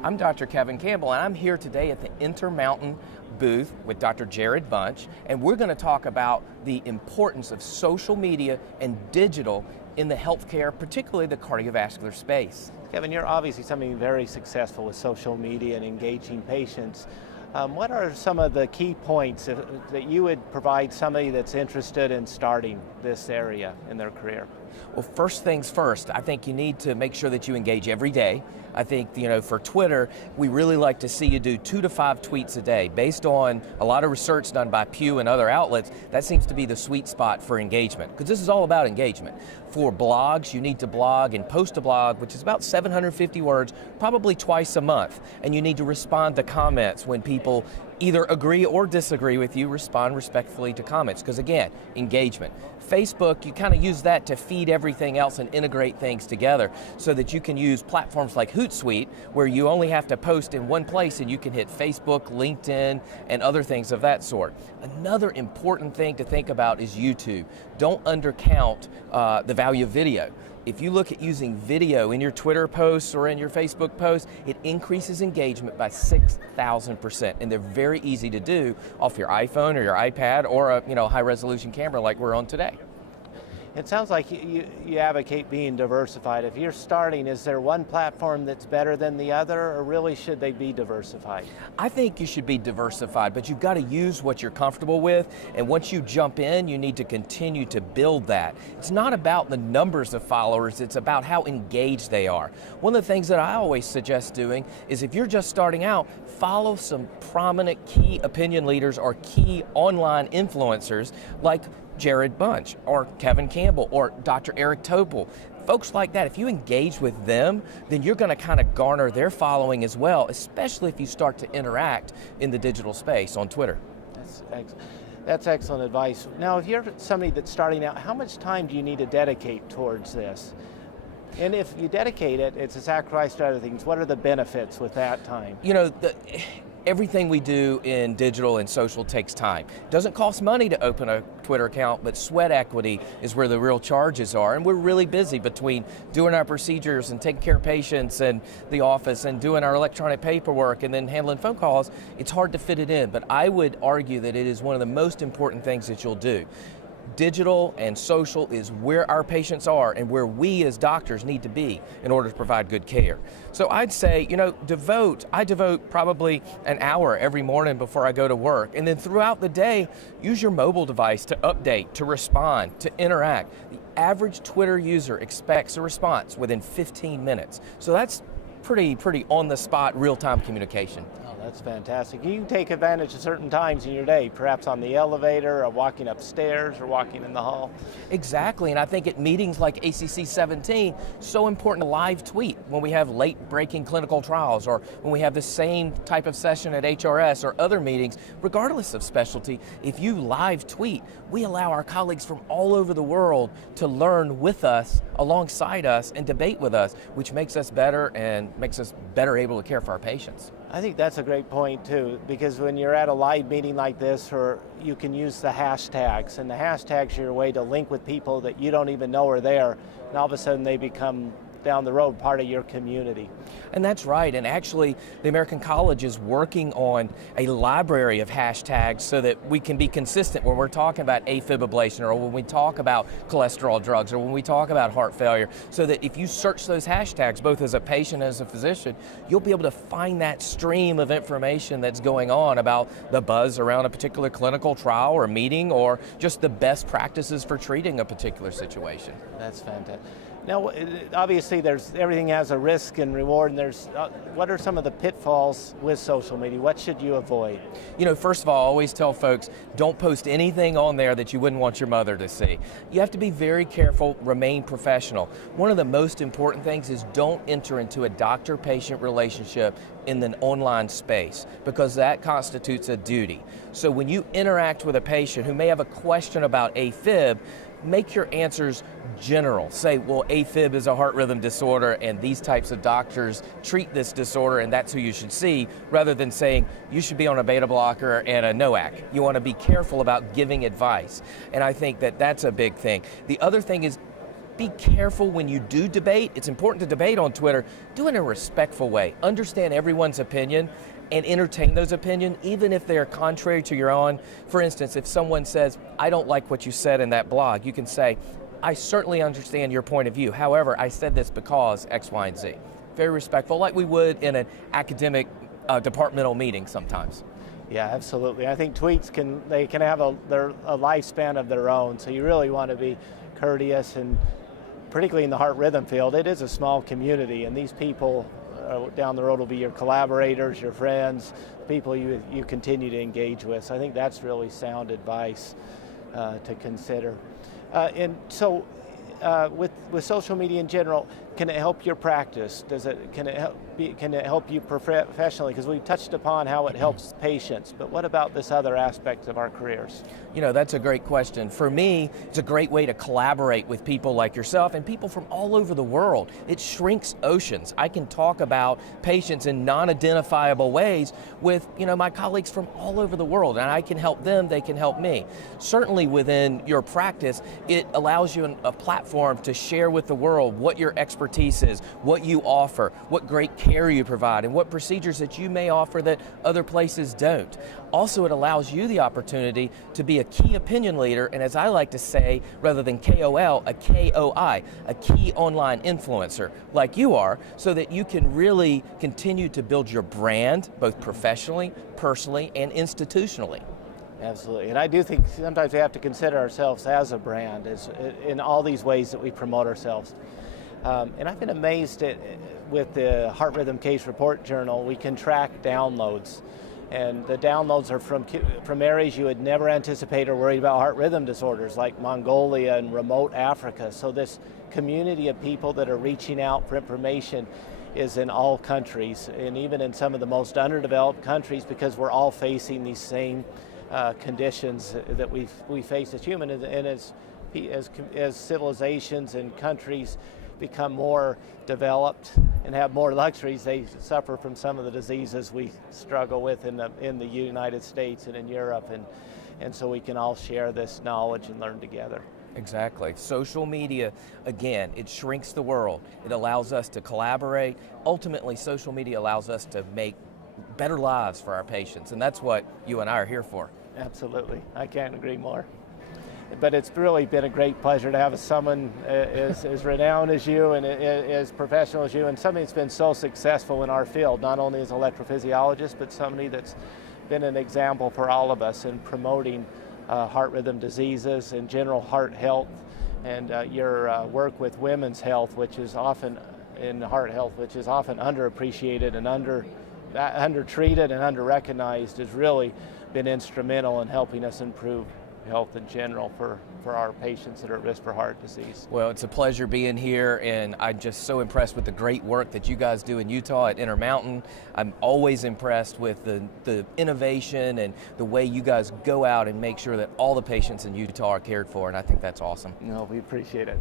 I'm Dr. Kevin Campbell, and I'm here today at the Intermountain booth with Dr. Jared Bunch, and we're going to talk about the importance of social media and digital in the healthcare, particularly the cardiovascular space. Kevin, you're obviously something very successful with social media and engaging patients. What are some of the key points that you would provide somebody that's interested in starting this area in their career? Well, first things first, I think you need to make sure that you engage every day. I think, for Twitter, we really like to see you do 2 to 5 tweets a day. Based on a lot of research done by Pew and other outlets, that seems to be the sweet spot for engagement, because this is all about engagement. For blogs, you need to blog and post a blog, which is about 750 words, probably twice a month. And you need to respond to comments when people either agree or disagree with you. Respond respectfully to comments, because again, engagement. Facebook, you kind of use that to feed everything else and integrate things together so that you can use platforms like Hootsuite, where you only have to post in one place and you can hit Facebook, LinkedIn, and other things of that sort. Another important thing to think about is YouTube. Don't undercount the value of video. If you look at using video in your Twitter posts or in your Facebook posts, it increases engagement by 6,000%, and they're very easy to do off your iPhone or your iPad or a high-resolution camera like we're on today. It sounds like you advocate being diversified. If you're starting, is there one platform that's better than the other, or really should they be diversified? I think you should be diversified, but you've got to use what you're comfortable with, and once you jump in, you need to continue to build that. It's not about the numbers of followers, it's about how engaged they are. One of the things that I always suggest doing is, if you're just starting out, follow some prominent key opinion leaders or key online influencers like Jared Bunch or Kevin Campbell or Dr. Eric Topol. Folks like that, if you engage with them, then you're going to kind of garner their following as well, especially if you start to interact in the digital space on Twitter. That's excellent advice. Now, if you're somebody that's starting out, how much time do you need to dedicate towards this? And if you dedicate it, it's a sacrifice to other things. What are the benefits with that time? Everything we do in digital and social takes time. It doesn't cost money to open a Twitter account, but sweat equity is where the real charges are. And we're really busy between doing our procedures and taking care of patients and the office and doing our electronic paperwork and then handling phone calls. It's hard to fit it in, but I would argue that it is one of the most important things that you'll do. Digital and social is where our patients are and where we as doctors need to be in order to provide good care. So I'd say, I devote probably an hour every morning before I go to work. And then throughout the day, use your mobile device to update, to respond, to interact. The average Twitter user expects a response within 15 minutes. So that's pretty on the spot, real-time communication. That's fantastic. You can take advantage of certain times in your day, perhaps on the elevator or walking upstairs or walking in the hall. Exactly, and I think at meetings like ACC 17, so important to live tweet when we have late-breaking clinical trials or when we have the same type of session at HRS or other meetings, regardless of specialty. If you live tweet, we allow our colleagues from all over the world to learn with us, alongside us, and debate with us, which makes us better and makes us better able to care for our patients. I think that's a great point too, because when you're at a live meeting like this, you can use the hashtags, and the hashtags are your way to link with people that you don't even know are there, and all of a sudden they become down the road part of your community. And that's right, and actually the American College is working on a library of hashtags so that we can be consistent when we're talking about AFib ablation or when we talk about cholesterol drugs or when we talk about heart failure, so that if you search those hashtags, both as a patient and as a physician, you'll be able to find that stream of information that's going on about the buzz around a particular clinical trial or meeting or just the best practices for treating a particular situation. That's fantastic. Now, obviously, everything has a risk and reward, and what are some of the pitfalls with social media? What should you avoid? First of all, I always tell folks, don't post anything on there that you wouldn't want your mother to see. You have to be very careful, remain professional. One of the most important things is don't enter into a doctor-patient relationship in an online space, because that constitutes a duty. So when you interact with a patient who may have a question about AFib, make your answers general. Say, well, AFib is a heart rhythm disorder and these types of doctors treat this disorder and that's who you should see, rather than saying you should be on a beta blocker and a NOAC. You want to be careful about giving advice. And I think that that's a big thing. The other thing is Be careful when you do debate. It's important to debate on Twitter. Do it in a respectful way. Understand everyone's opinion and entertain those opinions, even if they are contrary to your own. For instance, if someone says, I don't like what you said in that blog, you can say, I certainly understand your point of view. However, I said this because X, Y, and Z. Very respectful, like we would in an academic departmental meeting sometimes. Yeah, absolutely. I think tweets can have a lifespan of their own, so you really want to be courteous, and particularly in the heart rhythm field, it is a small community, and these people down the road will be your collaborators, your friends, people you continue to engage with. So I think that's really sound advice to consider. And so with social media in general, can it help your practice? Can it help you professionally? Because we've touched upon how it helps patients, but what about this other aspect of our careers? You know, that's a great question. For me, it's a great way to collaborate with people like yourself and people from all over the world. It shrinks oceans. I can talk about patients in non-identifiable ways with, my colleagues from all over the world, and I can help them, they can help me. Certainly within your practice, it allows you a platform to share with the world what your expertise is, what you offer, what great care you provide, and what procedures that you may offer that other places don't. Also, it allows you the opportunity to be a key opinion leader, and as I like to say, rather than KOL, a KOI, a key online influencer like you are, so that you can really continue to build your brand, both professionally, personally, and institutionally. Absolutely, and I do think sometimes we have to consider ourselves as a brand, in all these ways that we promote ourselves. And I've been amazed with the Heart Rhythm Case Report Journal, we can track downloads. And the downloads are from areas you would never anticipate or worried about heart rhythm disorders, like Mongolia and remote Africa. So this community of people that are reaching out for information is in all countries, and even in some of the most underdeveloped countries, because we're all facing these same conditions that we face as humans, and as civilizations and countries become more developed and have more luxuries, they suffer from some of the diseases we struggle with in the United States and in Europe, and so we can all share this knowledge and learn together. Exactly. Social media, again, it shrinks the world. It allows us to collaborate. Ultimately, social media allows us to make better lives for our patients, and that's what you and I are here for. Absolutely. I can't agree more. But it's really been a great pleasure to have someone as renowned as you and as professional as you, and somebody that's been so successful in our field, not only as an electrophysiologist, but somebody that's been an example for all of us in promoting heart rhythm diseases and general heart health, and your work with women's health, which is often in heart health, which is often underappreciated and undertreated and underrecognized, has really been instrumental in helping us improve health in general for our patients that are at risk for heart disease. Well, it's a pleasure being here, and I'm just so impressed with the great work that you guys do in Utah at Intermountain. I'm always impressed with the innovation and the way you guys go out and make sure that all the patients in Utah are cared for, and I think that's awesome. No, we appreciate it.